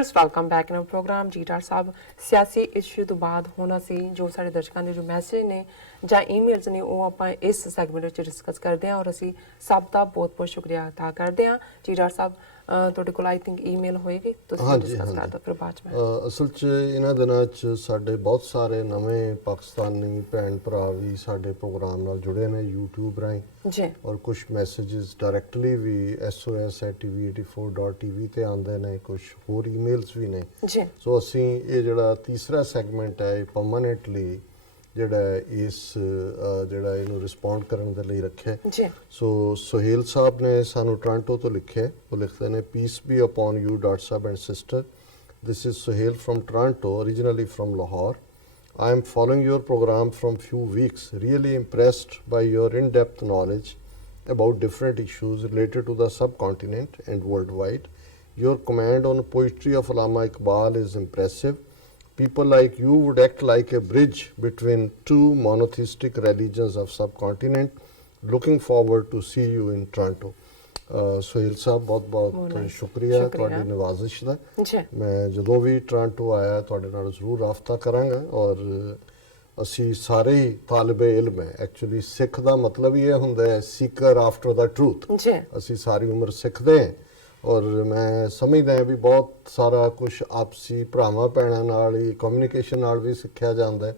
Viewers welcome back in programme जी doctor साहब सियासी इशू तो बाद ਹੁਣ ਅਸੀਂ ਜੋ ਸਾਡੇ ਦਰਸ਼ਕਾਂ ਦੇ ਜੋ ਮੈਸੇਜ ਨੇ ਜਾਂ ਈਮੇਲਸ ਨੇ ਉਹ ਆਪਾਂ ਇਸ ਸੈਗਮੈਂਟ ਵਿੱਚ ਡਿਸਕਸ ਕਰਦੇ ਹਾਂ ਔਰ ਅਸੀਂ ਸਭ ਦਾ ਬਹੁਤ ਬਹੁਤ ਸ਼ੁਕਰੀਆ ਅਦਾ ਕਰਦੇ ਹਾਂ ਜੀ ਡਾਕਟਰ ਸਾਹਿਬ ਤੁਹਾਡੇ ਕੋਲ ਆਈ ਥਿੰਕ ਈਮੇਲ ਹੋਏਗੀ ਤੁਸੀਂ ਡਿਸਕਸ ਕਰ ਦਿਓ ਫਿਰ ਬਾਅਦ ਚ ਮੈਂ ਅਸਲ 'ਚ ਇਹਨਾਂ ਦਿਨਾਂ 'ਚ ਸਾਡੇ ਬਹੁਤ ਸਾਰੇ ਨਵੇਂ ਪਾਕਿਸਤਾਨੀ ਭੈਣ ਭਰਾ ਵੀ ਸਾਡੇ ਪ੍ਰੋਗਰਾਮ ਨਾਲ ਜੁੜੇ ਨੇ YouTube ਰਾਹੀਂ ਜੀ ਔਰ ਕੁਝ ਮੈਸੇजेस ਡਾਇਰੈਕਟਲੀ ਵੀ sos@tv84.tv ਤੇ ਆਉਂਦੇ ਨੇ ਕੁਝ ਹੋਰ ਈਮੇਲਸ ਵੀ ਨੇ ਜੀ ਸੋ ਅਸੀਂ ਇਹ ਜਿਹੜਾ ਤੀਸਰਾ ਸੈਗਮੈਂਟ ਹੈ ਇਹ ਪਰਮਾਨੈਂਟਲੀ ਜਿਹੜਾ ਇਸ ਜਿਹੜਾ ਇਹਨੂੰ ਰਿਸਪੌਂਡ ਕਰਨ ਦੇ ਲਈ ਰੱਖਿਆ ਜੀ ਸੋ ਸੁਹੇਲ ਸਾਹਿਬ ਨੇ ਸਾਨੂੰ ਟੋਰਾਂਟੋ ਤੋਂ ਲਿਖਿਆ ਉਹ ਲਿਖਦੇ ਨੇ peace be upon you doctor ਸਾਹਿਬ and sister this is Suhail from Toronto, originally from Lahore. I am following your program from few weeks, really impressed by your in-depth knowledge about different issues related to the subcontinent and worldwide. Your comment on poetry of Allama Iqbal is impressive. People like you would act like a bridge between two monotheistic religions of subcontinent. Looking forward to see you in Toronto. Suhail ਸਾਹਿਬ ਬਹੁਤ ਬਹੁਤ ਸ਼ੁਕਰੀਆ ਤੁਹਾਡੀ ਨਿਵਾਜ਼ਿਸ਼ ਦਾ ਮੈਂ ਜਦੋਂ ਵੀ Toronto ਆਇਆ ਤੁਹਾਡੇ ਨਾਲ ਜ਼ਰੂਰ ਰਾਬਤਾ ਕਰਾਂਗਾ ਔਰ ਅਸੀਂ ਸਾਰੇ ਹੀ ਤਾਲਿਬੇ ਇਲਮ ਹੈ ਐਕਚੁਅਲੀ ਸਿੱਖ ਦਾ ਮਤਲਬ ਹੀ ਇਹ ਹੁੰਦਾ ਹੈ ਸੀਕਰ ਆਫਟਰ ਦਾ ਟਰੂਥ ਅਸੀਂ ਸਾਰੀ ਉਮਰ ਸਿੱਖਦੇ ਹਾਂ ਔਰ ਮੈਂ ਸਮਝਦਾ ਹਾਂ ਵੀ ਬਹੁਤ ਸਾਰਾ ਕੁਝ ਆਪਸੀ ਭਰਾਵਾਂ ਭੈਣਾਂ ਨਾਲ ਹੀ ਕਮਿਊਨੀਕੇਸ਼ਨ ਨਾਲ ਵੀ ਸਿੱਖਿਆ ਜਾਂਦਾ ਹੈ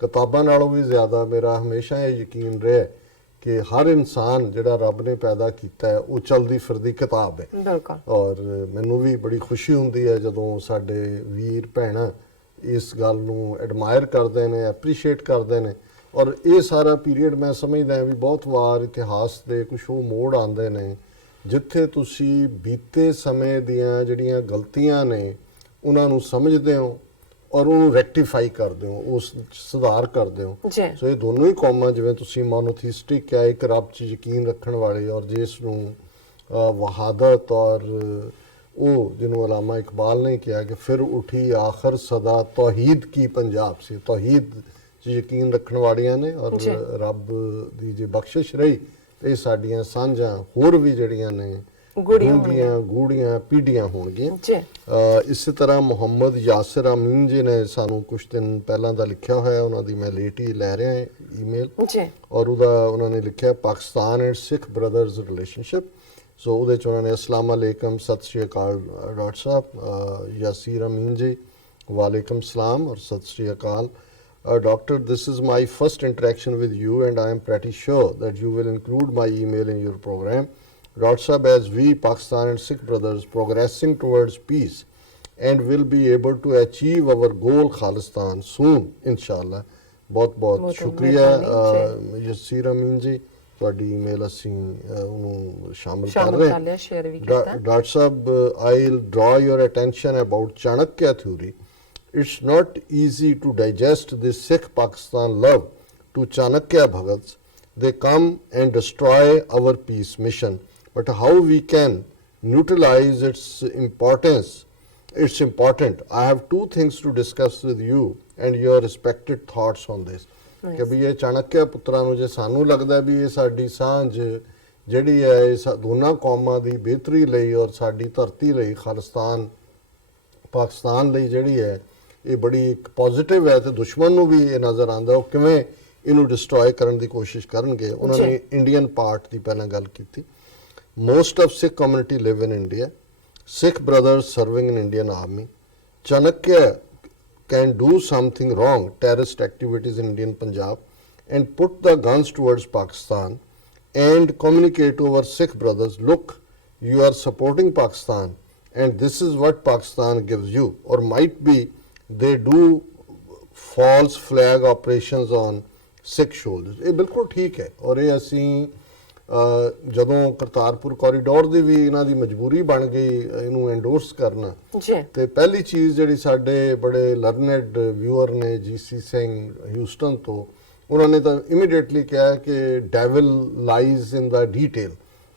ਕਿਤਾਬਾਂ ਨਾਲੋਂ ਵੀ ਜ਼ਿਆਦਾ ਮੇਰਾ ਹਮੇਸ਼ਾ ਇਹ ਯਕੀਨ ਰਿਹਾ ਕਿ ਹਰ ਇਨਸਾਨ ਜਿਹੜਾ ਰੱਬ ਨੇ ਪੈਦਾ ਕੀਤਾ ਹੈ ਉਹ ਚਲਦੀ ਫਿਰਦੀ ਕਿਤਾਬ ਹੈ ਬਿਲਕੁਲ ਔਰ ਮੈਨੂੰ ਵੀ ਬੜੀ ਖੁਸ਼ੀ ਹੁੰਦੀ ਹੈ ਜਦੋਂ ਸਾਡੇ ਵੀਰ ਭੈਣਾਂ ਇਸ ਗੱਲ ਨੂੰ ਐਡਮਾਇਰ ਕਰਦੇ ਨੇ ਐਪਰੀਸ਼ੀਏਟ ਕਰਦੇ ਨੇ ਔਰ ਇਹ ਸਾਰਾ ਪੀਰੀਅਡ ਮੈਂ ਸਮਝਦਾ ਹਾਂ ਵੀ ਬਹੁਤ ਵਾਰ ਇਤਿਹਾਸ ਦੇ ਕੁਝ ਉਹ ਮੋੜ ਆਉਂਦੇ ਨੇ ਜਿੱਥੇ ਤੁਸੀਂ ਬੀਤੇ ਸਮੇਂ ਦੀਆਂ ਜਿਹੜੀਆਂ ਗਲਤੀਆਂ ਨੇ ਉਹਨਾਂ ਨੂੰ ਸਮਝਦੇ ਹੋ ਔਰ ਉਹਨੂੰ ਰੈਕਟੀਫਾਈ ਕਰਦੇ ਹੋ ਉਸ ਸੁਧਾਰ ਕਰਦੇ ਹੋ ਸੋ ਇਹ ਦੋਨੋਂ ਹੀ ਕੌਮਾਂ ਜਿਵੇਂ ਤੁਸੀਂ ਮੋਨੋਥੀਸਟਿਕ ਹੈ ਇੱਕ ਰੱਬ 'ਚ ਯਕੀਨ ਰੱਖਣ ਵਾਲੇ ਔਰ ਜਿਸ ਨੂੰ ਵਹਾਦਤ ਔਰ ਉਹ ਜਿਹਨੂੰ ਅਲਾਮਾ ਇਕਬਾਲ ਨੇ ਕਿਹਾ ਕਿ ਫਿਰ ਉਠੀ ਆਖਰ ਸਦਾ ਤੌਹੀਦ ਕੀ ਪੰਜਾਬ ਸੀ ਤੌਹੀਦ 'ਚ ਯਕੀਨ ਰੱਖਣ ਵਾਲੀਆਂ ਨੇ ਔਰ ਰੱਬ ਦੀ ਜੇ ਬਖਸ਼ਿਸ਼ ਰਹੀ ਇਹ ਸਾਡੀਆਂ ਸਾਂਝਾਂ ਹੋਰ ਵੀ ਜਿਹੜੀਆਂ ਨੇ ਗੂੜੀਆਂ ਪੀੜੀਆਂ ਹੋਣਗੀਆਂ ਇਸੇ ਤਰ੍ਹਾਂ ਮੁਹੰਮਦ ਯਾਸਿਰ ਅਮੀਨ ਜੀ ਨੇ ਸਾਨੂੰ ਕੁਝ ਦਿਨ ਪਹਿਲਾਂ ਦਾ ਲਿਖਿਆ ਹੋਇਆ ਉਹਨਾਂ ਦੀ ਮੈਂ ਲੇਟ ਹੀ ਲੈ ਰਿਹਾ ਈਮੇਲ ਔਰ ਉਹਨਾਂ ਨੇ ਲਿਖਿਆ Pakistan and Sikh brothers relationship so ਉਹਦੇ 'ਚ ਉਹਨਾਂ ਨੇ ਅਸਲਾਮ ਅਲੈਕਮ ਸਤਿ ਸ਼੍ਰੀ ਅਕਾਲ ਡਾਕਟਰ ਸਾਹਿਬ ਯਾਸਿਰ ਅਮੀਨ ਜੀ ਵਾਲੇਕਮ ਸਲਾਮ ਔਰ ਸਤਿ ਸ਼੍ਰੀ ਅਕਾਲ Doctor, this is my first interaction with you and I am pretty sure that you will include my email in your program. Dr. Sahab, as we Pakistan and Sikh brothers progressing towards peace and will be able to achieve our goal Khalistan soon, inshallah. बहुत शुक्रिया यसीर अमीन जी ਤੁਹਾਡੀ email ਅਸੀਂ ਉਹਨੂੰ ਸ਼ਾਮਿਲ ਕਰ ਰਹੇ ਹਾਂ doctor Sahib I'll draw your attention about Chanakya theory. It's not easy to digest this Sikh Pakistan love to Chanakya Bhagats. They come and destroy our peace mission. But how we can neutralize its importance? It's important. I have two things to discuss with you and your respected thoughts on this. ਕਿ ਵੀ ਇਹ ਚਾਣਕਿਆ ਪੁੱਤਰਾਂ ਨੂੰ ਜੇ ਸਾਨੂੰ ਲੱਗਦਾ ਵੀ ਇਹ ਸਾਡੀ ਸਾਂਝ ਜਿਹੜੀ ਹੈ ਇਹ ਦੋਨਾਂ ਕੌਮਾਂ ਦੀ ਬਿਹਤਰੀ ਲਈ ਔਰ ਸਾਡੀ ਧਰਤੀ ਲਈ ਖਾਲਿਸਤਾਨ ਪਾਕਿਸਤਾਨ ਲਈ ਜਿਹੜੀ ਹੈ ਇਹ ਬੜੀ ਇੱਕ ਪੋਜ਼ਿਟਿਵ ਹੈ ਤੇ ਦੁਸ਼ਮਣ ਨੂੰ ਵੀ ਇਹ ਨਜ਼ਰ ਆਉਂਦਾ ਉਹ ਕਿਵੇਂ ਇਹਨੂੰ ਡਿਸਟਰੋਏ ਕਰਨ ਦੀ ਕੋਸ਼ਿਸ਼ ਕਰਨਗੇ ਉਹਨਾਂ ਨੇ ਇੰਡੀਅਨ ਪਾਰਟ ਦੀ ਪਹਿਲਾਂ ਗੱਲ ਕੀਤੀ most of Sikh community live in India Sikh brothers serving in Indian army Chanakya can do something wrong terrorist activities in Indian Punjab and put the guns towards Pakistan and communicate to our Sikh brothers look you are supporting Pakistan and this is what Pakistan gives you or might be they do false flag operations on Sikh shoulders ਇਹ ਬਿਲਕੁਲ ਠੀਕ ਹੈ ਔਰ ਇਹ ਅਸੀਂ ਜਦੋਂ Kartarpur corridor ਦੀ ਵੀ ਇਹਨਾਂ ਦੀ ਮਜਬੂਰੀ ਬਣ ਗਈ ਇਹਨੂੰ ਐਂਡੋਰਸ ਕਰਨਾ ਤੇ ਪਹਿਲੀ ਚੀਜ਼ ਜਿਹੜੀ ਸਾਡੇ ਬੜੇ ਲਰਨਡ ਵਿਊਅਰ ਨੇ ਜੀਸੀ ਸਿੰਘ ਹਿਊਸਟਨ ਤੋਂ ਉਹਨਾਂ ਨੇ ਤਾਂ ਇਮੀਡੀਏਟਲੀ ਕਿਹਾ ਕਿ ਡੈਵਲ ਲਾਈਜ਼ ਇਨ ਦਾ ਡੀਟੇਲ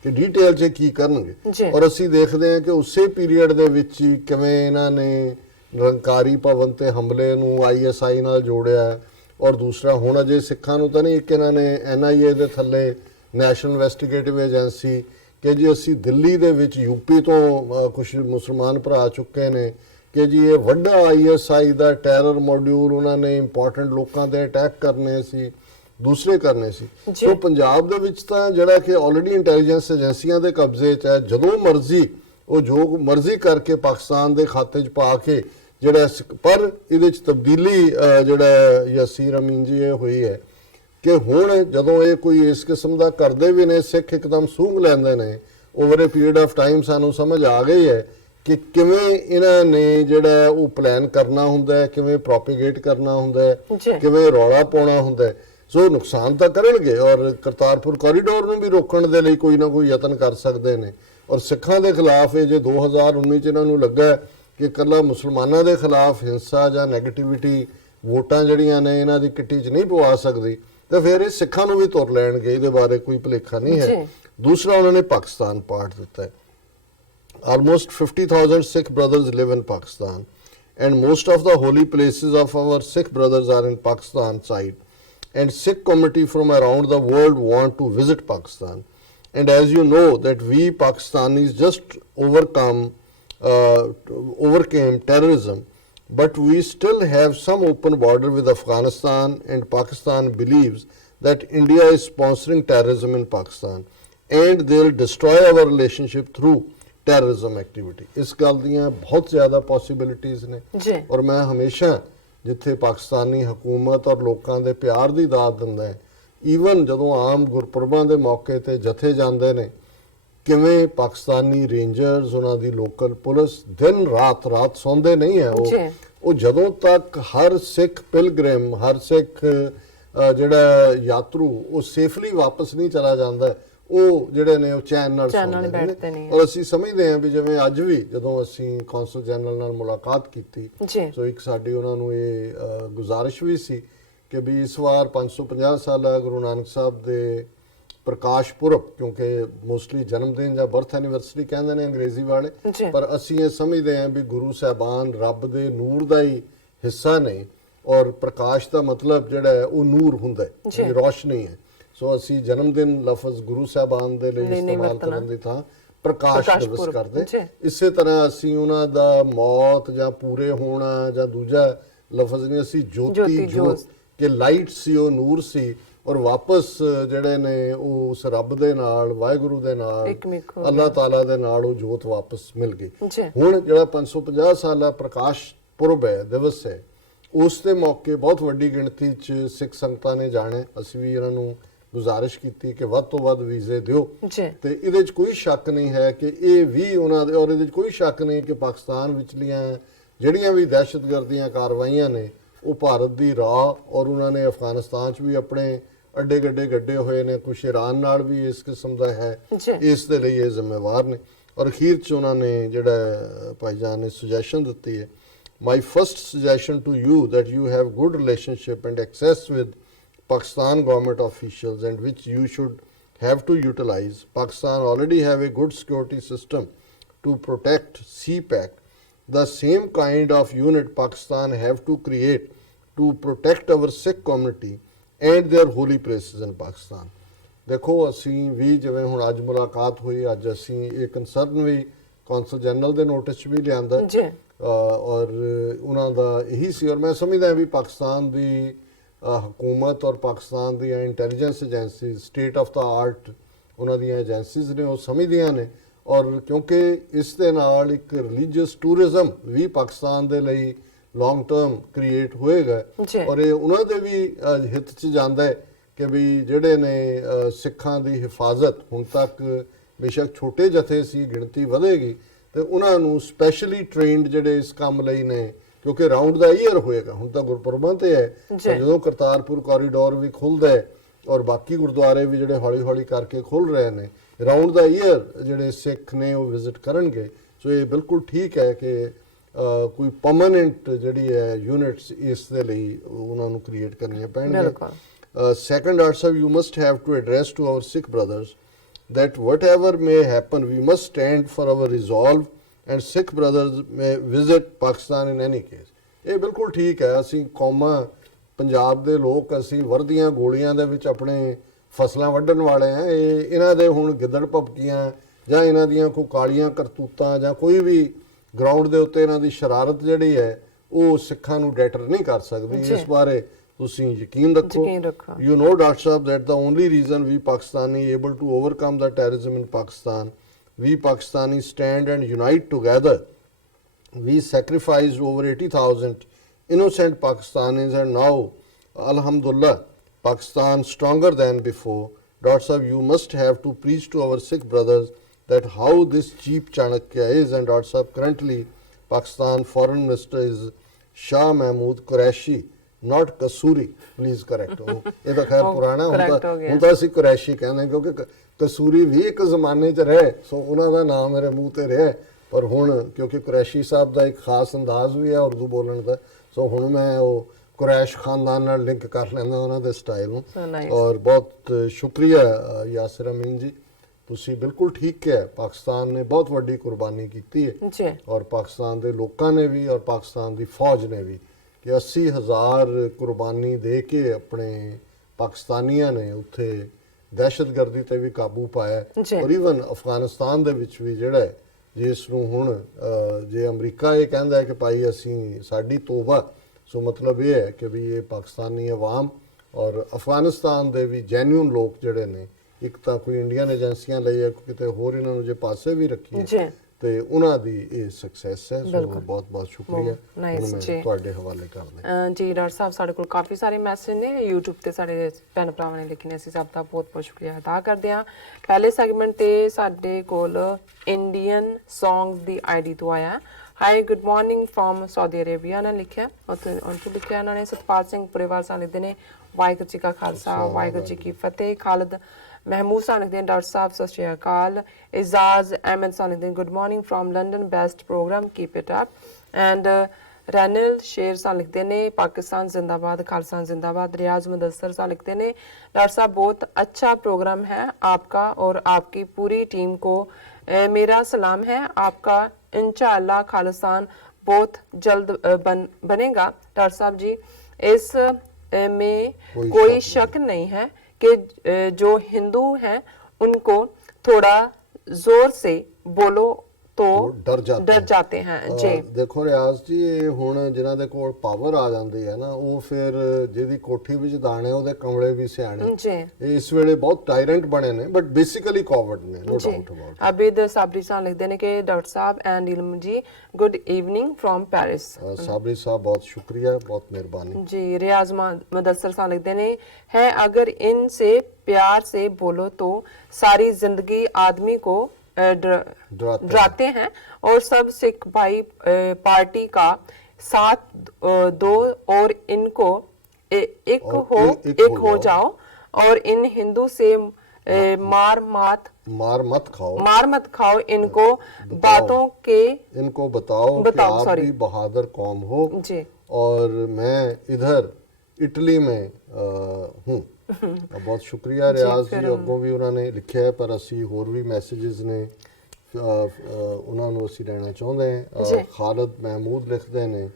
ਕਿ ਡੀਟੇਲ 'ਚ ਕੀ ਕਰਨਗੇ ਔਰ ਅਸੀਂ ਦੇਖਦੇ ਹਾਂ ਕਿ ਉਸੇ ਪੀਰੀਅਡ ਦੇ ਵਿੱਚ ਹੀ ਕਿਵੇਂ ਇਹਨਾਂ ਨੇ ਨਿਰੰਕਾਰੀ ਭਵਨ ਤੇ ਹਮਲੇ ਨੂੰ ISI ਨਾਲ ਜੋੜਿਆ ਔਰ ਦੂਸਰਾ ਹੁਣ ਅਜੇ ਸਿੱਖਾਂ ਨੂੰ ਤਾਂ ਨਹੀਂ ਇੱਕ ਇਹਨਾਂ ਨੇ NIA ਦੇ ਥੱਲੇ ਨੈਸ਼ਨਲ ਇਨਵੈਸਟੀਗੇਟਿਵ ਏਜੰਸੀ ਕਿ ਜੀ ਅਸੀਂ ਦਿੱਲੀ ਦੇ ਵਿੱਚ UP ਤੋਂ ਕੁਝ ਮੁਸਲਮਾਨ ਭਰਾ ਚੁੱਕੇ ਨੇ ਕਿ ਜੀ ਇਹ ਵੱਡਾ ISI ਦਾ ਟੈਰਰ ਮੋਡਿਊਲ ਉਹਨਾਂ ਨੇ ਇੰਪੋਰਟੈਂਟ ਲੋਕਾਂ ਤੇ ਅਟੈਕ ਕਰਨੇ ਸੀ, ਦੂਸਰੇ ਕਰਨੇ ਸੀ। ਜੀ। ਸੋ ਪੰਜਾਬ ਦੇ ਵਿੱਚ ਤਾਂ ਜਿਹੜਾ ਕਿ ਆਲਰੇਡੀ ਇੰਟੈਲੀਜੈਂਸ ਏਜੰਸੀਆਂ ਦੇ ਕਬਜ਼ੇ 'ਚ ਹੈ, ਜਦੋਂ ਮਰਜ਼ੀ ਉਹ ਜੋ ਮਰਜ਼ੀ ਕਰਕੇ ਪਾਕਿਸਤਾਨ ਦੇ ਖਾਤੇ 'ਚ ਪਾ ਕੇ ਜਿਹੜਾ ਪਰ ਇਹਦੇ 'ਚ ਤਬਦੀਲੀ ਜਿਹੜਾ ਯਾਸੀਰ ਅਮੀਨ ਜੀ ਇਹ ਹੋਈ ਹੈ ਕਿ ਹੁਣ ਜਦੋਂ ਇਹ ਕੋਈ ਇਸ ਕਿਸਮ ਦਾ ਕਰਦੇ ਵੀ ਨੇ, ਸਿੱਖ ਇੱਕਦਮ ਸੂੰਘ ਲੈਂਦੇ ਨੇ। Over A period of time ਸਾਨੂੰ ਸਮਝ ਆ ਗਈ ਹੈ ਕਿ ਕਿਵੇਂ ਇਹਨਾਂ ਨੇ ਜਿਹੜਾ ਉਹ ਪਲਾਨ ਕਰਨਾ ਹੁੰਦਾ ਹੈ, ਕਿਵੇਂ ਪ੍ਰੋਪੇਗੇਟ ਕਰਨਾ ਹੁੰਦਾ ਹੈ, ਕਿਵੇਂ ਰੌਲਾ ਪਾਉਣਾ ਹੁੰਦਾ ਹੈ। ਸੋ ਨੁਕਸਾਨ ਤਾਂ ਕਰਨਗੇ, ਔਰ ਕਰਤਾਰਪੁਰ ਕੋਰੀਡੋਰ ਨੂੰ ਵੀ ਰੋਕਣ ਦੇ ਲਈ ਕੋਈ ਨਾ ਕੋਈ ਯਤਨ ਕਰ ਸਕਦੇ ਨੇ। ਔਰ ਸਿੱਖਾਂ ਦੇ ਖਿਲਾਫ ਇਹ ਜੇ 2019 ਚ ਇਹਨਾਂ ਨੂੰ ਲੱਗਾ ਕਿ ਇਕੱਲਾ ਮੁਸਲਮਾਨਾਂ ਦੇ ਖਿਲਾਫ ਹਿੰਸਾ ਜਾਂ ਨੈਗੇਟਿਵਿਟੀ ਵੋਟਾਂ ਜਿਹੜੀਆਂ ਨੇ ਇਹਨਾਂ ਦੀ ਕਿੱਟੀ 'ਚ ਨਹੀਂ ਪਵਾ ਸਕਦੀ, ਤਾਂ ਫਿਰ ਇਹ ਸਿੱਖਾਂ ਨੂੰ ਵੀ ਤੁਰ ਲੈਣਗੇ, ਇਹਦੇ ਬਾਰੇ ਕੋਈ ਭੁਲੇਖਾ ਨਹੀਂ ਹੈ। ਦੂਸਰਾ, ਉਹਨਾਂ ਨੇ ਪਾਕਿਸਤਾਨ ਪਾਰਟ ਦਿੱਤਾ ਹੈ। Almost 50,000 Sikh brothers live in Pakistan, and most of the holy places of our Sikh brothers are in Pakistan side, and Sikh community from around the world want to visit Pakistan. And as you know that we Pakistanis just overcame terrorism, but we still have some open border with Afghanistan, and Pakistan believes that India is sponsoring terrorism in Pakistan, and they'll destroy our relationship through terrorism activity. ਇਸ ਗੱਲ ਦੀਆਂ ਬਹੁਤ ਜ਼ਿਆਦਾ possibilities ਨੇ, ਔਰ ਮੈਂ ਹਮੇਸ਼ਾ ਜਿੱਥੇ ਪਾਕਿਸਤਾਨੀ ਹਕੂਮਤ ਔਰ ਲੋਕਾਂ ਦੇ ਪਿਆਰ ਦੀ ਦਾਤ ਦਿੰਦਾ ਹੈ, ਈਵਨ ਜਦੋਂ ਆਮ ਗੁਰਪੁਰਬਾਂ ਦੇ ਮੌਕੇ ਤੇ ਜਥੇ ਜਾਂਦੇ ਨੇ, ਕਿਵੇਂ ਪਾਕਿਸਤਾਨੀ ਰੇਂਜਰਸ, ਉਹਨਾਂ ਦੀ ਲੋਕਲ ਪੁਲਿਸ ਦਿਨ ਰਾਤ ਸੌਂਦੇ ਨਹੀਂ ਹੈ। ਉਹ ਜਦੋਂ ਤੱਕ ਹਰ ਸਿੱਖ ਪਿਲਗ੍ਰਿਮ, ਹਰ ਸਿੱਖ ਜਿਹੜਾ ਯਾਤਰੂ ਉਹ ਸੇਫਲੀ ਵਾਪਸ ਨਹੀਂ ਚਲਾ ਜਾਂਦਾ, ਉਹ ਜਿਹੜੇ ਨੇ ਉਹ ਚੈਨ ਨਾਲ ਸੌਂਦੇ ਨੇ। ਔਰ ਅਸੀਂ ਸਮਝਦੇ ਹਾਂ ਵੀ ਜਿਵੇਂ ਅੱਜ ਵੀ ਜਦੋਂ ਅਸੀਂ ਕੌਂਸਲ ਜਨਰਲ ਨਾਲ ਮੁਲਾਕਾਤ ਕੀਤੀ, ਸੋ ਇੱਕ ਸਾਡੀ ਉਹਨਾਂ ਨੂੰ ਇਹ ਗੁਜ਼ਾਰਿਸ਼ ਵੀ ਸੀ ਕਿ ਵੀ ਇਸ ਵਾਰ 550 ਸਾਲਾ ਗੁਰੂ ਨਾਨਕ ਸਾਹਿਬ ਦੇ ਪ੍ਰਕਾਸ਼ ਪੁਰਬ, ਕਿਉਂਕਿ ਮੋਸਟਲੀ ਜਨਮ ਦਿਨ ਜਾਂ ਬਰਥ ਐਨੀਵਰਸਰੀ ਕਹਿੰਦੇ ਨੇ ਅੰਗਰੇਜ਼ੀ ਵਾਲੇ, ਪਰ ਅਸੀਂ ਇਹ ਸਮਝਦੇ ਹਾਂ ਵੀ ਗੁਰੂ ਸਾਹਿਬਾਨ ਰੱਬ ਦੇ ਨੂਰ ਦਾ ਹੀ ਹਿੱਸਾ ਨੇ, ਔਰ ਪ੍ਰਕਾਸ਼ ਦਾ ਮਤਲਬ ਜਿਹੜਾ ਹੈ ਉਹ ਨੂਰ ਹੁੰਦਾ ਹੈ, ਰੋਸ਼ਨੀ ਹੈ। ਸੋ ਅਸੀਂ ਜਨਮ ਦਿਨ ਲਫ਼ਜ਼ ਗੁਰੂ ਸਾਹਿਬਾਨ ਦੇ ਲਈ ਇਸਤੇਮਾਲ ਕਰਨ ਦੀ ਥਾਂ ਪ੍ਰਕਾਸ਼ ਦਿਵਸ ਕਰਦੇ। ਇਸੇ ਤਰ੍ਹਾਂ ਅਸੀਂ ਉਹਨਾਂ ਦਾ ਮੌਤ ਜਾਂ ਪੂਰੇ ਹੋਣਾ ਜਾਂ ਦੂਜਾ ਲਫ਼ਜ਼ ਨਹੀਂ, ਅਸੀਂ ਜੋਤੀ ਜੋਤ ਕਿ ਲਾਈਟ ਸੀ, ਉਹ ਨੂਰ ਸੀ, ਔਰ ਵਾਪਸ ਜਿਹੜੇ ਨੇ ਉਹ ਉਸ ਰੱਬ ਦੇ ਨਾਲ, ਵਾਹਿਗੁਰੂ ਦੇ ਨਾਲ, ਅੱਲਾਹ ਤਾਲਾ ਦੇ ਨਾਲ ਉਹ ਜੋਤ ਵਾਪਸ ਮਿਲ ਗਈ। ਹੁਣ ਜਿਹੜਾ 550 ਸਾਲਾ ਪ੍ਰਕਾਸ਼ ਪੁਰਬ ਹੈ, ਦਿਵਸ ਹੈ, ਉਸ ਦੇ ਮੌਕੇ ਬਹੁਤ ਵੱਡੀ ਗਿਣਤੀ 'ਚ ਸਿੱਖ ਸੰਗਤਾਂ ਨੇ ਜਾਣਾ। ਅਸੀਂ ਵੀ ਇਹਨਾਂ ਨੂੰ ਗੁਜ਼ਾਰਿਸ਼ ਕੀਤੀ ਕਿ ਵੱਧ ਤੋਂ ਵੱਧ ਵੀਜ਼ੇ ਦਿਓ, ਤੇ ਇਹਦੇ 'ਚ ਕੋਈ ਸ਼ੱਕ ਨਹੀਂ ਹੈ ਕਿ ਇਹ ਵੀ ਉਹਨਾਂ ਦੇ, ਔਰ ਇਹਦੇ 'ਚ ਕੋਈ ਸ਼ੱਕ ਨਹੀਂ ਕਿ ਪਾਕਿਸਤਾਨ ਵਿਚਲੀਆਂ ਜਿਹੜੀਆਂ ਵੀ ਦਹਿਸ਼ਤਗਰਦੀਆਂ ਕਾਰਵਾਈਆਂ ਨੇ ਉਹ ਭਾਰਤ ਦੀ ਰਾਹ, ਔਰ ਉਹਨਾਂ ਨੇ ਅਫਗਾਨਿਸਤਾਨ 'ਚ ਵੀ ਆਪਣੇ ਅੱਡੇ ਗੱਡੇ ਹੋਏ ਨੇ, ਕੁਛ ਈਰਾਨ ਨਾਲ ਵੀ ਇਸ ਕਿਸਮ ਦਾ ਹੈ, ਇਸ ਦੇ ਲਈ ਇਹ ਜ਼ਿੰਮੇਵਾਰ ਨੇ। ਔਰ ਅਖੀਰ 'ਚ ਉਹਨਾਂ ਨੇ ਜਿਹੜਾ ਭਾਈਜਾਨ ਨੇ ਸੁਜੈਸ਼ਨ ਦਿੱਤੀ ਹੈ, my first suggestion to you that you have good relationship and access with Pakistan government officials, and which you should have to utilize. Pakistan already have a good security system to protect CPAC. The same kind of unit Pakistan have to create to protect our Sikh community and their holy places in Pakistan. ਦੇਖੋ ਅਸੀਂ ਵੀ ਜਿਵੇਂ ਹੁਣ ਅੱਜ ਮੁਲਾਕਾਤ ਹੋਈ, ਅੱਜ ਅਸੀਂ ਇਹ ਕੰਸਰਨ ਵੀ ਕੌਂਸਲ ਜਨਰਲ ਦੇ ਨੋਟਿਸ 'ਚ ਵੀ ਲਿਆਂਦਾ, ਔਰ ਉਹਨਾਂ ਦਾ ਇਹੀ ਸੀ। ਔਰ ਮੈਂ ਸਮਝਦਾ ਵੀ ਪਾਕਿਸਤਾਨ ਦੀ ਹਕੂਮਤ ਔਰ ਪਾਕਿਸਤਾਨ ਦੀਆਂ intelligence agency, state of the art ਉਹਨਾਂ ਦੀਆਂ ਏਜੰਸੀਜ਼ ਨੇ, ਉਹ ਸਮਝਦੀਆਂ ਨੇ। ਔਰ ਕਿਉਂਕਿ ਇਸ ਦੇ ਨਾਲ ਇੱਕ ਰਿਲੀਜੀਅਸ ਟੂਰਿਜ਼ਮ ਵੀ ਪਾਕਿਸਤਾਨ ਦੇ ਲਈ ਲੌਂਗ ਟਰਮ ਕ੍ਰੀਏਟ ਹੋਏਗਾ, ਔਰ ਇਹ ਉਹਨਾਂ ਦੇ ਵੀ ਹਿੱਤ 'ਚ ਜਾਂਦਾ ਹੈ ਕਿ ਵੀ ਜਿਹੜੇ ਨੇ ਸਿੱਖਾਂ ਦੀ ਹਿਫਾਜ਼ਤ, ਹੁਣ ਤੱਕ ਬੇਸ਼ੱਕ ਛੋਟੇ ਜਥੇ ਸੀ, ਗਿਣਤੀ ਵਧੇਗੀ, ਤੇ ਉਹਨਾਂ ਨੂੰ ਸਪੈਸ਼ਲੀ ਟ੍ਰੇਨਡ ਜਿਹੜੇ ਇਸ ਕੰਮ ਲਈ ਨੇ, ਕਿਉਂਕਿ ਰਾਉਂਡ ਦਾ ਈਅਰ ਹੋਏਗਾ। ਹੁਣ ਤਾਂ ਗੁਰਪੁਰਬਾਂ ਤੇ ਹੈ, ਜਦੋਂ ਕਰਤਾਰਪੁਰ ਕੋਰੀਡੋਰ ਵੀ ਖੁੱਲਦਾ ਹੈ ਔਰ ਬਾਕੀ ਗੁਰਦੁਆਰੇ ਵੀ ਜਿਹੜੇ ਹੌਲੀ ਕਰਕੇ ਖੁੱਲ ਰਹੇ ਨੇ, ਰਾਉਂਡ ਦਾ ਈਅਰ ਜਿਹੜੇ ਸਿੱਖ ਨੇ ਉਹ ਵਿਜ਼ਿਟ ਕਰਨਗੇ। ਸੋ ਇਹ ਬਿਲਕੁਲ ਠੀਕ ਹੈ ਕਿ ਕੋਈ ਪਰਮਾਨੈਂਟ ਜਿਹੜੀ ਹੈ ਯੂਨਿਟਸ ਇਸ ਦੇ ਲਈ ਉਹਨਾਂ ਨੂੰ ਕ੍ਰੀਏਟ ਕਰਨੀਆਂ ਪੈਣਗੀਆਂ। Second, also you must have to address to our Sikh brothers that whatever may happen, we must stand for our resolve, and Sikh brothers may visit Pakistan in any case. ਇਹ ਬਿਲਕੁਲ ਠੀਕ ਹੈ। ਅਸੀਂ ਕੌਮਾਂ, ਪੰਜਾਬ ਦੇ ਲੋਕ, ਅਸੀਂ ਵਰਦੀਆਂ ਗੋਲੀਆਂ ਦੇ ਵਿੱਚ ਆਪਣੇ ਫਸਲਾਂ ਵੱਢਣ ਵਾਲੇ ਹਾਂ। ਇਹਨਾਂ ਦੇ ਹੁਣ ਗਿੱਦੜ ਭਪਕੀਆਂ ਜਾਂ ਇਹਨਾਂ ਦੀਆਂ ਕੋਈ ਕਾਲੀਆਂ ਕਰਤੂਤਾਂ ਜਾਂ ਕੋਈ ਵੀ ਗਰਾਊਂਡ ਦੇ ਉੱਤੇ ਇਹਨਾਂ ਦੀ ਸ਼ਰਾਰਤ ਜਿਹੜੀ ਹੈ ਉਹ ਸਿੱਖਾਂ ਨੂੰ ਡੈਟਰ ਨਹੀਂ ਕਰ ਸਕਦੀ। ਇਸ ਬਾਰੇ ਤੁਸੀਂ ਯਕੀਨ ਰੱਖੋ। You know, Dr. Saab, that the only reason we Pakistani able to overcome the terrorism in Pakistan, we Pakistani stand and unite together. We sacrificed over 80,000 innocent Pakistanis, and now, alhamdulillah, Pakistan stronger than before. Dr. Saab, you must have to preach to our Sikh brothers that how this cheap Chanakya is. And Dr. Saab, currently Pakistan foreign minister is Shah Mahmood Qureshi, not Kasuri, please correct। ਇਹ ਤਾਂ ਖੈਰ ਪੁਰਾਣਾ ਹੁਣ ਤਾਂ ਅਸੀਂ ਕੁਰੈਸ਼ੀ ਕਹਿੰਦੇ, ਕਿਉਂਕਿ ਕਸੂਰੀ ਵੀ ਇੱਕ ਜ਼ਮਾਨੇ 'ਚ ਰਹੇ, ਸੋ ਉਹਨਾਂ ਦਾ ਨਾਮ ਮੇਰੇ ਮੂੰਹ ਤੇ ਰਿਹਾ। ਪਰ ਹੁਣ ਕਿਉਂਕਿ ਕੁਰੈਸ਼ੀ ਸਾਹਿਬ ਦਾ ਇੱਕ ਖਾਸ ਅੰਦਾਜ਼ ਵੀ ਹੈ ਉਰਦੂ ਬੋਲਣ ਦਾ, ਸੋ ਹੁਣ ਮੈਂ ਉਹ ਕੁਰੈਸ਼ ਖਾਨਦਾਨ ਨਾਲ ਲਿੰਕ ਕਰ ਲੈਂਦਾ ਉਹਨਾਂ ਦੇ ਸਟਾਈਲ ਨੂੰ। ਔਰ ਬਹੁਤ ਸ਼ੁਕਰੀਆ ਯਾਸਿਰ ਅਮੀਨ ਜੀ, ਤੁਸੀਂ ਬਿਲਕੁਲ ਠੀਕ ਕਿਹਾ, ਪਾਕਿਸਤਾਨ ਨੇ ਬਹੁਤ ਵੱਡੀ ਕੁਰਬਾਨੀ ਕੀਤੀ ਹੈ ਔਰ ਪਾਕਿਸਤਾਨ ਦੇ ਲੋਕਾਂ ਨੇ ਵੀ ਔਰ ਪਾਕਿਸਤਾਨ ਦੀ ਫੌਜ ਨੇ ਵੀ, ਕਿ 80,000 ਕੁਰਬਾਨੀ ਦੇ ਕੇ ਆਪਣੇ ਪਾਕਿਸਤਾਨੀਆਂ ਨੇ ਉੱਥੇ ਦਹਿਸ਼ਤਗਰਦੀ ਤੇ ਵੀ ਕਾਬੂ ਪਾਇਆ। ਔਰ ਈਵਨ ਅਫਗਾਨਿਸਤਾਨ ਦੇ ਵਿੱਚ ਵੀ ਜਿਹੜਾ ਹੈ, ਜਿਸ ਨੂੰ ਹੁਣ ਜੇ ਅਮਰੀਕਾ ਇਹ ਕਹਿੰਦਾ ਹੈ ਕਿ ਭਾਈ ਅਸੀਂ ਸਾਡੀ ਤੋਬਾ, ਸੋ ਮਤਲਬ ਇਹ ਹੈ ਕਿ ਵੀ ਇਹ ਪਾਕਿਸਤਾਨੀ ਅਵਾਮ ਔਰ ਅਫਗਾਨਿਸਤਾਨ ਦੇ ਵੀ ਜੈਨੂਇਨ ਲੋਕ ਜਿਹੜੇ ਨੇ, ਇੱਕ ਤਾਂ ਕੋਈ ਇੰਡੀਅਨ ਏਜੰਸੀਆਂ ਲਈ ਹੈ, ਕਿਤੇ ਹੋਰ ਇਹਨਾਂ ਨੂੰ ਜੇ ਪਾਸੇ ਵੀ ਰੱਖੀਏ ਤੇ ਉਹਨਾਂ ਦੀ ਇਹ ਸਕਸੈਸ ਹੈ। ਸੋ ਬਹੁਤ ਬਹੁਤ ਸ਼ੁਕਰੀਆ, ਮੈਂ ਤੁਹਾਡੇ ਹਵਾਲੇ ਕਰਦਾ ਜੀ। ਡਾਕਟਰ ਸਾਹਿਬ, ਸਾਡੇ ਕੋਲ ਕਾਫੀ ਸਾਰੇ ਮੈਸੇਜ ਨੇ YouTube ਤੇ ਸਾਡੇ ਭੈਣ ਭਰਾਵਾਂ ਨੇ ਲਿਖੇ ਨੇ, ਅਸੀਂ ਸਭ ਦਾ ਬਹੁਤ ਬਹੁਤ ਸ਼ੁਕਰੀਆ ਅਦਾ ਕਰਦੇ ਹਾਂ। ਪਹਿਲੇ ਸੈਗਮੈਂਟ ਤੇ ਸਾਡੇ ਕੋਲ ਇੰਡੀਅਨ ਸੌਂਗਸ ਦੀ ਆਈਡੀ ਤੋਂ ਆਇਆ, high good morning from Saudi Arabia ਨੇ ਲਿਖਿਆ। ਉੱਥੇ ਲਿਖਿਆ ਇਹਨਾਂ ਨੇ ਸਤਪਾਲ ਸਿੰਘ ਪਰਿਵਾਰ ਸਾਹਿਬ ਲਿਖਦੇ ਨੇ, ਵਾਹਿਗੁਰੂ ਜੀ ਕਾ ਖਾਲਸਾ ਵਾਹਿਗੁਰੂ ਜੀ ਕੀ ਫਤਿਹ। ਖਾਲਦ महमूद सा लिखते हैं, डॉक्टर साहब सत श्री अकाल। एजाज अहमद सा लिखते हैं, good morning from London, best programme keep it up. And रैनल शेर सा लिखते हैं, पाकिस्तान जिंदाबाद, खालसा जिंदाबाद। रियाज मुदस्सर सा लिखते हैं, डॉक्टर साहब बहुत अच्छा प्रोग्राम है आपका और आपकी पूरी टीम को मेरा सलाम है। आपका इंशाअल्लाह खालिस्तान बहुत जल्द बनेगा। डॉक्टर साहब जी, इस में कोई शक नहीं है कि जो हिंदू हैं उनको थोड़ा जोर से बोलो तो डर जाते हैं जी। देखो रियाज जी, ਹੁਣ ਜਿਨ੍ਹਾਂ ਦੇ ਕੋਲ ਪਾਵਰ ਆ ਜਾਂਦੀ ਹੈ ਨਾ, ਉਹ ਫਿਰ ਜਿਹਦੀ ਕੋਠੀ ਵਿੱਚ ਦਾਣੇ ਉਹਦੇ ਕਮਲੇ ਵੀ ਸਿਆਣੇ ਜੀ। ਇਸ ਵੇਲੇ ਬਹੁਤ ਟਾਇਰੈਂਟ ਬਣੇ ਨੇ, ਬਟ ਬੇਸਿਕਲੀ ਕਾਵਰਡ ਨੇ, ਨੋ ਡਾਊਟ ਅਬਾਊਟ। ਅਬਿਦ ਸਾਬਰੀ ਸਾਹਿਬ ਲਿਖਦੇ ਨੇ ਕਿ ਡਾਕਟਰ ਸਾਹਿਬ ਐਂਡ ਇਲਮ ਜੀ ਗੁੱਡ ਇਵਨਿੰਗ ਫਰॉम ਪੈਰਿਸ। ਸਾਬਰੀ ਸਾਹਿਬ ਬਹੁਤ ਸ਼ੁਕਰੀਆ, ਬਹੁਤ ਮਿਹਰਬਾਨੀ ਜੀ। रियाज मुदस्सर साहब लिखते हैं, है अगर इनसे प्यार से बोलो तो सारी जिंदगी आदमी को डराते हैं और सब सिख भाई पार्टी का साथ दो और इनको एक हो जाओ और इन हिंदू से मार मत खाओ इनको बातों के इनको बताओ कि आप भी बहादुर कौम हो जी। और मैं इधर इटली में हूँ। बहुत शुक्रिया रियाज जी, ਅੱਗੋਂ ਵੀ ਉਹਨਾਂ ਨੇ ਲਿਖਿਆ, ਪਰ ਅਸੀਂ ਹੋਰ ਵੀ ਮੈਸੇजेस ਨੇ ਉਹਨਾਂ ਨੂੰ ਅਸੀਂ ਲੈਣਾ ਚਾਹੁੰਦੇ ਹਾਂ। ਖਾਲਦ ਮਹਿਮੂਦ ਲਿਖਦੇ ਨੇ,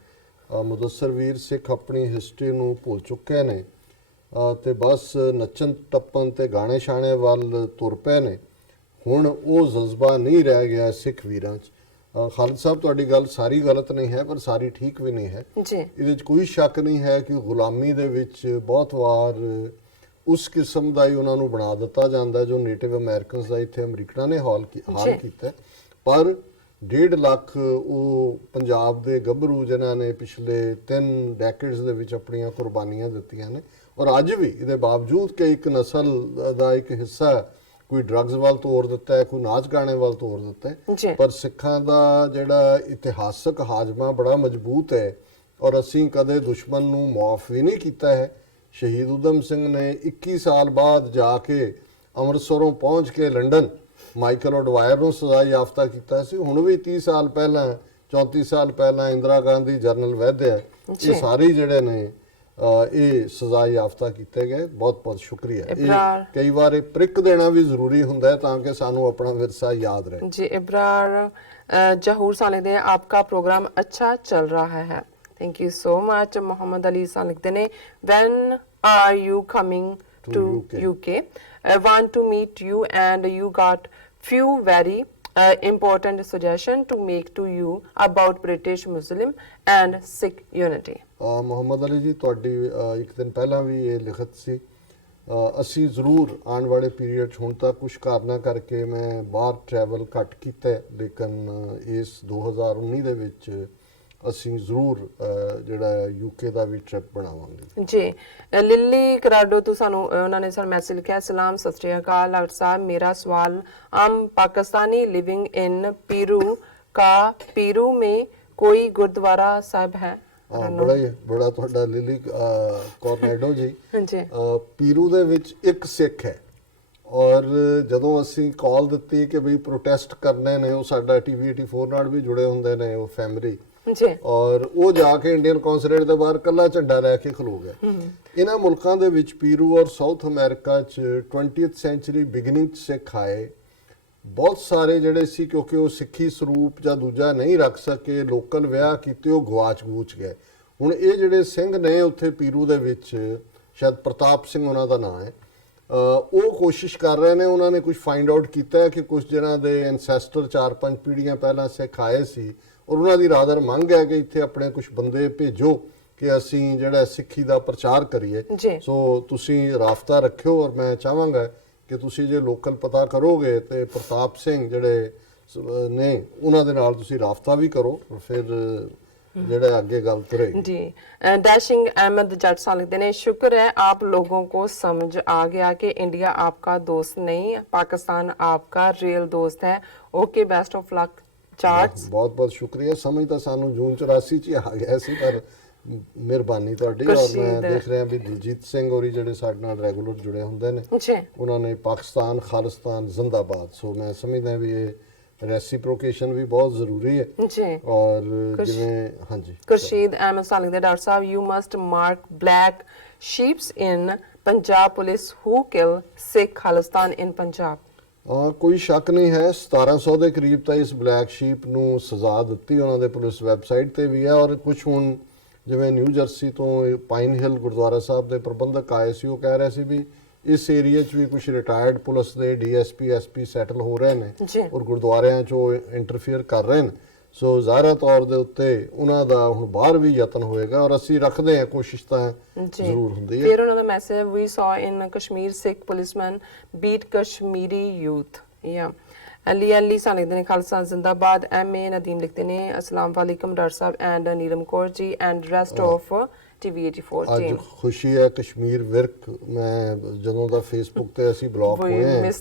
ਮੁਦੱਸਰ ਵੀਰ ਸਿੱਖ ਆਪਣੀ ਹਿਸਟਰੀ ਨੂੰ ਭੁੱਲ ਚੁੱਕੇ ਨੇ ਤੇ ਬਸ ਨੱਚਣ ਟੱਪਣ ਤੇ ਗਾਣੇ ਸ਼ਾਣੇ ਵੱਲ ਤੁਰ ਪਏ ਨੇ, ਹੁਣ ਉਹ ਜਜ਼ਬਾ ਨਹੀਂ ਰਹਿ ਗਿਆ ਸਿੱਖ ਵੀਰਾਂ 'ਚ। ਖਾਲਦ ਸਾਹਿਬ, ਤੁਹਾਡੀ ਗੱਲ ਸਾਰੀ ਗਲਤ ਨਹੀਂ ਹੈ, ਪਰ ਸਾਰੀ ਠੀਕ ਵੀ ਨਹੀਂ ਹੈ ਜੀ। ਇਹਦੇ 'ਚ ਕੋਈ ਸ਼ੱਕ ਨਹੀਂ ਹੈ ਕਿ ਗੁਲਾਮੀ ਦੇ ਵਿੱਚ ਬਹੁਤ ਵਾਰ ਉਸ ਕਿਸਮ ਦਾ ਹੀ ਉਹਨਾਂ ਨੂੰ ਬਣਾ ਦਿੱਤਾ ਜਾਂਦਾ ਜੋ ਨੇਟਿਵ ਅਮਰੀਕਨਸ ਦਾ ਇੱਥੇ ਅਮਰੀਕਨਾਂ ਨੇ ਹਾਲ ਕੀਤਾ। ਪਰ 1.5 ਲੱਖ ਉਹ ਪੰਜਾਬ ਦੇ ਗੱਭਰੂ ਜਿਨ੍ਹਾਂ ਨੇ ਪਿਛਲੇ 3 ਡੈਕੇਡਸ ਦੇ ਵਿੱਚ ਆਪਣੀਆਂ ਕੁਰਬਾਨੀਆਂ ਦਿੱਤੀਆਂ ਨੇ, ਔਰ ਅੱਜ ਵੀ ਇਹਦੇ ਬਾਵਜੂਦ ਕਿ ਇੱਕ ਨਸਲ ਦਾ ਇੱਕ ਹਿੱਸਾ ਕੋਈ ਡਰੱਗਸ ਵੱਲ ਤੋਰ ਦਿੱਤਾ ਹੈ, ਕੋਈ ਨਾਚ ਗਾਣੇ ਵੱਲ ਤੋਰ ਦਿੱਤਾ ਹੈ, ਪਰ ਸਿੱਖਾਂ ਦਾ ਜਿਹੜਾ ਇਤਿਹਾਸਕ ਹਾਜ਼ਮਾ ਬੜਾ ਮਜ਼ਬੂਤ ਹੈ ਔਰ ਅਸੀਂ ਕਦੇ ਦੁਸ਼ਮਣ ਨੂੰ ਮੁਆਫ ਵੀ ਨਹੀਂ ਕੀਤਾ ਹੈ। ਸ਼ਹੀਦ ਊਧਮ ਸਿੰਘ ਨੇ 21 ਸਾਲ ਬਾਅਦ ਜਾ ਕੇ ਅੰਮ੍ਰਿਤਸਰੋਂ ਪਹੁੰਚ ਕੇ ਲੰਡਨ ਮਾਈਕਲ ਉਡਵਾਇਰ ਨੂੰ ਸਜ਼ਾ ਯਾਫਤਾ ਕੀਤਾ ਸੀ। ਹੁਣ ਵੀ 30 ਸਾਲ ਪਹਿਲਾਂ 34 ਸਾਲ ਪਹਿਲਾਂ ਇੰਦਰਾ ਗਾਂਧੀ, ਜਨਰਲ ਵੈਦਿਆ, ਇਹ ਸਾਰੇ ਜਿਹੜੇ ਨੇ ਇਹ ਸਜ਼ਾ ਯਾਫਤਾ ਕੀਤੇ ਗਏ। ਬਹੁਤ ਬਹੁਤ ਸ਼ੁਕਰੀਆ। ਇਹ ਕਈ ਵਾਰ ਇਹ ਪ੍ਰਿਕ ਦੇਣਾ ਵੀ ਜ਼ਰੂਰੀ ਹੁੰਦਾ ਹੈ ਤਾਂ ਕਿ ਸਾਨੂੰ ਆਪਣਾ ਵਿਰਸਾ ਯਾਦ ਰਹੇ ਜੀ। ਇਬਰਾਰ ਜਹੂਰ ਸਾਲੇ ਦੇ ਆਪਕਾ ਪ੍ਰੋਗਰਾਮ ਅੱਛਾ ਚੱਲ ਰਹਾ ਹੈ, thank you so much. Muhammad Ali Shah ਲਿਖਦੇ ਨੇ, when are you coming to UK? I want to meet you and you got few very important suggestion to make to you about British Muslim and Sikh unity. Muhammad Ali ji ਤੁਹਾਡੀ ਇੱਕ ਦਿਨ ਪਹਿਲਾਂ ਵੀ ਇਹ ਲਿਖਤ ਸੀ। ਅਸੀਂ ਜ਼ਰੂਰ ਆਉਣ ਵਾਲੇ ਪੀਰੀਅਡ 'ਚ ਹੁਣ ਤਾਂ ਕੁਝ ਕਾਰਨਾਂ ਕਰਕੇ ਮੈਂ ਬਾਹਰ ਟਰੈਵਲ ਘੱਟ ਕੀਤਾ ਹੈ, ਲੇਕਿਨ ਇਸ 2019 ਦੇ ਵਿੱਚ ਅਸੀਂ ਜ਼ਰੂਰ ਜਿਹੜਾ ਯੂਕੇ ਦਾ ਵੀ ਟ੍ਰਿਪ ਬਣਾਵਾਂਗੇ ਜੀ। ਲਿਲੀ ਕਰਾਡੋ ਤੋਂ ਸਾਨੂੰ ਉਹਨਾਂ ਨੇ ਸਾਨੂੰ ਮੈਸੇਜ ਲਿਖਿਆ, ਸਲਾਮ ਸਤਿ ਸ਼੍ਰੀ ਅਕਾਲ ਡਾਕਟਰ ਸਾਹਿਬ, ਮੇਰਾ ਸਵਾਲ ਆਮ ਪਾਕਿस्तानी लिविंग इन पीरू का पीरू में कोई गुरुद्वारा साहिब है? ਬੜਾ ਤੁਹਾਡਾ ਲਿਲੀ ਕੋਰਨੈਡੋ ਜੀ। ਜੀ ਪੀਰੂ ਦੇ ਵਿੱਚ ਇੱਕ ਸਿੱਖ ਹੈ, ਔਰ ਜਦੋਂ ਅਸੀਂ ਕਾਲ ਦਿੱਤੀ ਕਿ ਵੀ ਪ੍ਰੋਟੈਸਟ ਕਰਨੇ ਨੇ, ਉਹ ਸਾਡਾ ਟੀਵੀ 84 ਨਾਲ ਵੀ ਜੁੜੇ ਹੁੰਦੇ ਨੇ ਉਹ ਫੈਮਿਲੀ ਜੀ, ਔਰ ਉਹ ਜਾ ਕੇ ਇੰਡੀਅਨ ਕੌਂਸੂਲੇਟ ਦੇ ਬਾਹਰ ਕੱਲਾ ਝੰਡਾ ਲੈ ਕੇ ਖਲੋ ਗਿਆ। ਇਹਨਾਂ ਮੁਲਕਾਂ ਦੇ ਵਿੱਚ ਪੀਰੂ ਔਰ ਸਾਊਥ ਅਮਰੀਕਾ 'ਚ 20th ਸੈਂਚੁਰੀ ਬਿਗਨਿੰਗ 'ਚ ਸਿੱਖ ਆਏ ਬਹੁਤ ਸਾਰੇ ਜਿਹੜੇ ਸੀ, ਕਿਉਂਕਿ ਉਹ ਸਿੱਖੀ ਸਰੂਪ ਜਾਂ ਦੂਜਾ ਨਹੀਂ ਰੱਖ ਸਕੇ, ਲੋਕਲ ਵਿਆਹ ਕੀਤੇ, ਉਹ ਗਵਾਚ ਗਏ। ਹੁਣ ਇਹ ਜਿਹੜੇ ਸਿੰਘ ਨੇ ਉੱਥੇ ਪੀਰੂ ਦੇ ਵਿੱਚ, ਸ਼ਾਇਦ ਪ੍ਰਤਾਪ ਸਿੰਘ ਉਹਨਾਂ ਦਾ ਨਾਮ ਹੈ, ਉਹ ਕੋਸ਼ਿਸ਼ ਕਰ ਰਹੇ ਨੇ, ਉਹਨਾਂ ਨੇ ਕੁਝ ਫਾਈਂਡ ਆਊਟ ਕੀਤਾ ਕਿ ਕੁਝ ਜਿਹਨਾਂ ਦੇ ਐਨਸੈਸਟਰ 4-5 ਪੀੜ੍ਹੀਆਂ ਪਹਿਲਾਂ ਸਿੱਖ ਆਏ ਸੀ, ਔਰ ਉਹਨਾਂ ਦੀ ਰਾਦਰ ਮੰਗ ਹੈ ਕਿ ਇੱਥੇ ਆਪਣੇ ਕੁਝ ਬੰਦੇ ਭੇਜੋ ਕਿ ਅਸੀਂ ਜਿਹੜਾ ਸਿੱਖੀ ਦਾ ਪ੍ਰਚਾਰ ਕਰੀਏ। ਸੋ ਤੁਸੀਂ ਰਾਬਤਾ ਰੱਖਿਓ, ਔਰ ਮੈਂ ਚਾਹਾਂਗਾ ਕਿ ਤੁਸੀਂ ਜੇ ਲੋਕਲ ਪਤਾ ਕਰੋਗੇ ਤੇ ਪ੍ਰਤਾਪ ਸਿੰਘ ਜਿਹੜੇ ਨੇ ਉਹਨਾਂ ਦੇ ਨਾਲ ਤੁਸੀਂ ਰਾਬਤਾ ਵੀ ਕਰੋ, ਫਿਰ ਜਿਹੜਾ ਅੱਗੇ ਗੱਲ ਕਰੇਗੀ जी। डैशिंग अहमद जट साहब लिखते हैं, शुक्र है आप लोगों को समझ आ गया कि इंडिया आपका दोस्त नहीं, पाकिस्तान आपका रियल दोस्त है। Okay, best of luck charts. ਬਹੁਤ ਬਹੁਤ ਸ਼ੁਕਰੀਆ। ਸਮਝ ਤਾਂ ਸਾਨੂੰ ਜੂਨ 84 ਚ ਹੀ ਆ ਗਿਆ ਸੀ, ਪਰ ਮਿਹਰਬਾਨੀ ਤੁਹਾਡੀ। ਔਰ ਮੈਂ ਦੇਖ ਰਿਹਾ ਵੀ ਦਿਲਜੀਤ ਸਿੰਘ ਹੋਰੀ ਜਿਹੜੇ ਸਾਡੇ ਨਾਲ ਰੈਗੂਲਰ ਜੁੜੇ ਹੁੰਦੇ ਨੇ, ਉਹਨਾਂ ਨੇ ਪਾਕਿਸਤਾਨ ਖਾਲਿਸਤਾਨ ਜ਼ਿੰਦਾਬਾਦ। ਸੋ ਮੈਂ ਸਮਝਦਾ ਵੀ ਇਹ ਰੈਸਿਪਰੋਕੇਸ਼ਨ ਵੀ ਬਹੁਤ ਜ਼ਰੂਰੀ ਹੈ ਜੀ। ਔਰ ਜਿਵੇਂ ਹਾਂਜੀ ਖੁਰਸ਼ੀਦ ਅਹਿਮਦ ਸਾਹਬ ਲਿਖਦੇ, ਡਾਕਟਰ ਸਾਹਿਬ you must mark black sheeps in Punjab police who kill Sikh Khalistan in Punjab. ਕੋਈ ਸ਼ੱਕ ਨਹੀਂ ਹੈ, 1700 ਦੇ ਕਰੀਬ ਤਾਂ ਇਸ ਬਲੈਕ ਸ਼ੀਪ ਨੂੰ ਸਜ਼ਾ ਦਿੱਤੀ ਉਹਨਾਂ ਦੇ ਪੁਲਿਸ ਵੈਬਸਾਈਟ ਤੇ ਵੀ ਹੈ। ਔਰ ਕੁਝ ਹੁਣ ਜਿਵੇਂ ਨਿਊ ਜਰਸੀ ਤੋਂ ਪਾਈਨ ਹਿਲ ਗੁਰਦੁਆਰਾ ਸਾਹਿਬ ਦੇ ਪ੍ਰਬੰਧਕ ਆਏ ਸੀ, ਉਹ ਕਹਿ ਰਹੇ ਸੀ ਵੀ ਇਸ ਏਰੀਆ 'ਚ ਵੀ ਕੁਝ ਰਿਟਾਇਰਡ ਪੁਲਿਸ ਦੇ ਡੀਐਸਪੀ ਐਸਪੀ ਸੈਟਲ ਹੋ ਰਹੇ ਨੇ ਔਰ ਗੁਰਦੁਆਰਿਆਂ 'ਚ ਉਹ ਇੰਟਰਫੇਅਰ ਕਰ ਰਹੇ ਨੇ। ਸੋ ਜ਼ਾਹਰਾ ਤੌਰ ਦੇ ਉੱਤੇ ਉਹਨਾਂ ਦਾ ਹੁਣ ਬਾਹਰ ਵੀ ਯਤਨ ਹੋਏਗਾ, ਔਰ ਅਸੀਂ ਰੱਖਦੇ ਹਾਂ, ਕੋਸ਼ਿਸ਼ ਤਾਂ ਜ਼ਰੂਰ ਹੁੰਦੀ ਹੈ। ਫਿਰ ਉਹਨਾਂ ਦਾ ਮੈਸੇਜ, ਵੀ ਸੌ ਇਨ ਕਸ਼ਮੀਰ ਸਿੱਖ ਪੁਲਿਸਮੈਨ ਬੀਟ ਕਸ਼ਮੀਰੀ ਯੂਥ। ਯਾ ਅਲੀ ਸਾਨੂੰ ਨੇ ਖਾਲਸਾ ਜ਼ਿੰਦਾਬਾਦ। ਐਮਏ ਨਦੀਮ ਲਿਖਦੇ ਨੇ, ਅਸਲਾਮ ਵਾਲੇਕਮ ਡਾਕਟਰ ਸਾਹਿਬ and Neelam Kaur ji and rest of TV 84 team. ਅੱਜ ਖੁਸ਼ੀ ਹੈ ਕਸ਼ਮੀਰ ਵਿਰਕ, ਮੈਂ ਜਦੋਂ ਦਾ ਫੇਸਬੁੱਕ ਤੇ ਅਸੀਂ ਬਲੌਕ ਹੋਏ ਹਾਂ,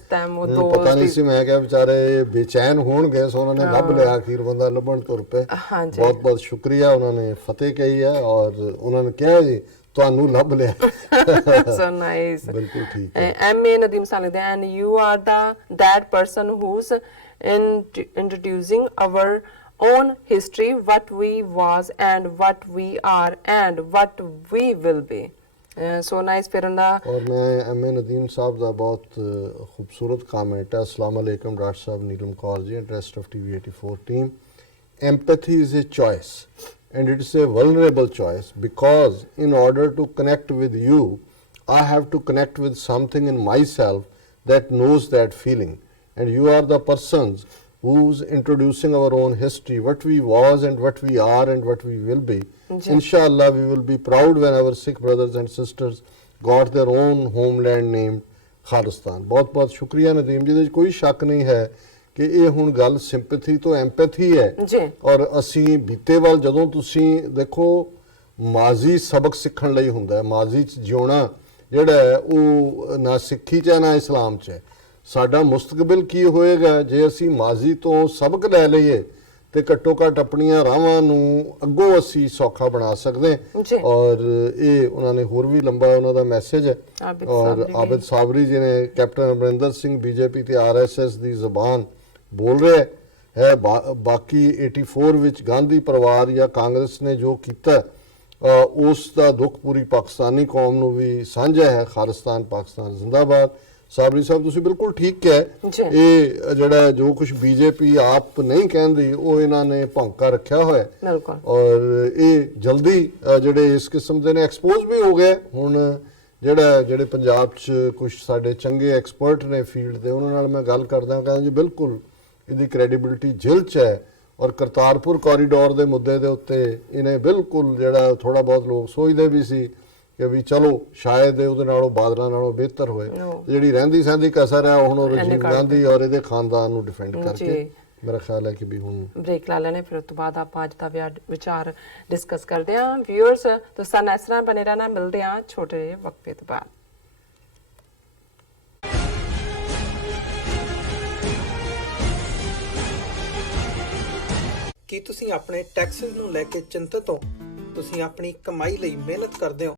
ਪਤਾ ਨਹੀਂ ਸੀ, ਮੈਂ ਕਿਹਾ ਵਿਚਾਰੇ ਬੇਚੈਨ ਹੋਣਗੇ, ਸੋ ਉਹਨਾਂ ਨੇ ਲੱਭ ਲਿਆ, ਅਖੀਰ ਬੰਦਾ ਲੱਭਣ ਤੁਰ ਪਏ। ਬਹੁਤ ਬਹੁਤ ਸ਼ੁਕਰੀਆ, ਉਹਨਾਂ ਨੇ ਫਤਿਹ ਕਹੀ ਹੈ ਔਰ ਉਹਨਾਂ ਨੇ ਕਿਹਾ ਜੀ ਤੁਹਾਨੂੰ ਲੱਭ ਲਿਆ। So nice. ਬਿਲਕੁਲ ਠੀਕ ਹੈ। MA Nadeem Salid, and you are that person who's introducing our own history, what we was and what we are and what we will be. So nice ਫਿਰ ਉਹਦਾ। और मैं एम ए नदीम साहब का बहुत खूबसूरत कमेंट है, अस्सलाम वालेकुम डॉक्टर साहब, Neelam Kaur ji and rest of TV 84 team. Empathy is a choice and it is a vulnerable choice, because in order to connect with you I have to connect with something in myself that knows that feeling, and you are the persons who's introducing our own history, what we was and what we are and what we will be. Inshallah we will be proud when our Sikh brothers and sisters got their own homeland named Khalistan. बहुत बहुत शुक्रिया नदीम जी। कोई शक नहीं है ਕਿ ਇਹ ਹੁਣ ਗੱਲ ਸਿੰਪੈਥੀ ਤੋਂ ਐਮਪੈਥੀ ਹੈ ਜੀ। ਔਰ ਅਸੀਂ ਬੀਤੇ ਵੱਲ ਜਦੋਂ ਤੁਸੀਂ ਦੇਖੋ, ਮਾਜ਼ੀ ਸਬਕ ਸਿੱਖਣ ਲਈ ਹੁੰਦਾ ਹੈ, ਮਾਜ਼ੀ 'ਚ ਜਿਉਣਾ ਜਿਹੜਾ ਹੈ ਉਹ ਨਾ ਸਿੱਖੀ 'ਚ ਹੈ ਨਾ ਇਸਲਾਮ 'ਚ ਹੈ। ਸਾਡਾ ਮੁਸਤਕਬਲ ਕੀ ਹੋਏਗਾ ਜੇ ਅਸੀਂ ਮਾਜ਼ੀ ਤੋਂ ਸਬਕ ਲੈ ਲਈਏ, ਤੇ ਘੱਟੋ ਘੱਟ ਆਪਣੀਆਂ ਰਾਹਾਂ ਨੂੰ ਅੱਗੋਂ ਅਸੀਂ ਸੌਖਾ ਬਣਾ ਸਕਦੇ। ਔਰ ਇਹ ਉਹਨਾਂ ਨੇ ਹੋਰ ਵੀ ਲੰਬਾ ਉਹਨਾਂ ਦਾ ਮੈਸੇਜ ਹੈ। ਔਰ ਆਬਿਦ ਸਾਬਰੀ ਜੀ ਨੇ, ਕੈਪਟਨ ਅਮਰਿੰਦਰ ਸਿੰਘ ਬੀਜੇਪੀ ਤੇ ਆਰਐਸਐਸ ਦੀ ਜ਼ਬਾਨ ਬੋਲ ਰਿਹਾ ਹੈ। ਬਾਕੀ 84 ਵਿੱਚ ਗਾਂਧੀ ਪਰਿਵਾਰ ਜਾਂ ਕਾਂਗਰਸ ਨੇ ਜੋ ਕੀਤਾ ਉਸ ਦਾ ਦੁੱਖ ਪੂਰੀ ਪਾਕਿਸਤਾਨੀ ਕੌਮ ਨੂੰ ਵੀ ਸਾਂਝਾ ਹੈ। ਖਾਲਿਸਤਾਨ ਪਾਕਿਸਤਾਨ ਜ਼ਿੰਦਾਬਾਦ। ਸਾਬਰੀ ਸਾਹਿਬ ਤੁਸੀਂ ਬਿਲਕੁਲ ਠੀਕ ਕਿਹਾ, ਇਹ ਜਿਹੜਾ ਜੋ ਕੁਝ ਬੀਜੇਪੀ ਆਪ ਨਹੀਂ ਕਹਿੰਦੀ ਉਹ ਇਹਨਾਂ ਨੇ ਭੌਂਕਾ ਰੱਖਿਆ ਹੋਇਆ, ਔਰ ਇਹ ਜਲਦੀ ਜਿਹੜੇ ਇਸ ਕਿਸਮ ਦੇ ਨੇ ਐਕਸਪੋਜ਼ ਵੀ ਹੋ ਗਏ। ਹੁਣ ਜਿਹੜੇ ਪੰਜਾਬ 'ਚ ਕੁਝ ਸਾਡੇ ਚੰਗੇ ਐਕਸਪਰਟ ਨੇ ਫੀਲਡ ਦੇ, ਉਹਨਾਂ ਨਾਲ ਮੈਂ ਗੱਲ ਕਰਦਾ, ਕਹਿੰਦਾ ਜੀ ਬਿਲਕੁਲ ਇਹਦੀ ਕ੍ਰੈਡੀਬਿਲਿਟੀ ਜਿਲ 'ਚ ਹੈ। ਔਰ ਕਰਤਾਰਪੁਰ ਕੋਰੀਡੋਰ ਦੇ ਮੁੱਦੇ ਦੇ ਉੱਤੇ ਇਹਨੇ ਬਿਲਕੁਲ ਜਿਹੜਾ ਥੋੜਾ ਬਹੁਤ ਲੋਕ ਸੋਚਦੇ ਵੀ ਸੀ ਕਿ ਵੀ ਚਲੋ ਸ਼ਾਇਦ ਉਹਦੇ ਨਾਲੋਂ ਬਾਦਲਾਂ ਨਾਲੋਂ ਬਿਹਤਰ ਹੋਏ। ਜਿਹੜੀ ਰਹਿੰਦੀ ਸਹਿੰਦੀ ਕਸਰ ਹੈ ਹੁਣ ਉਹ ਰਾਜੀਵ ਗਾਂਧੀ ਔਰ ਇਹਦੇ ਖਾਨਦਾਨ ਨੂੰ ਡਿਫੈਂਡ ਕਰਕੇ ਮੇਰਾ ਖਿਆਲ ਹੈ ਕਿ ਵੀ ਹੁਣ ਬ੍ਰੇਕ ਲਾ ਲੈਣੇ, ਫਿਰ ਉਸ ਤੋਂ ਬਾਅਦ ਆਪਾਂ ਅੱਜ ਦਾ ਵਿਚਾਰ ਡਿਸਕਸ ਕਰਦੇ ਹਾਂ। ਵਿਊਅਰਸ ਤੁਸੀਂ ਨਾਲ ਇਸ ਤਰ੍ਹਾਂ ਬਣੇ ਰਹਿਣਾ, ਮਿਲਦੇ ਹਾਂ ਛੋਟੇ ਜਿਹੇ ਵਕਫੇ ਤੋਂ ਬਾਅਦ। ਕੀ ਤੁਸੀਂ ਆਪਣੇ ਟੈਕਸਿਸ ਨੂੰ ਲੈ ਕੇ ਚਿੰਤਤ ਹੋ? ਤੁਸੀਂ ਆਪਣੀ ਕਮਾਈ ਲਈ ਮਿਹਨਤ ਕਰਦੇ ਹੋ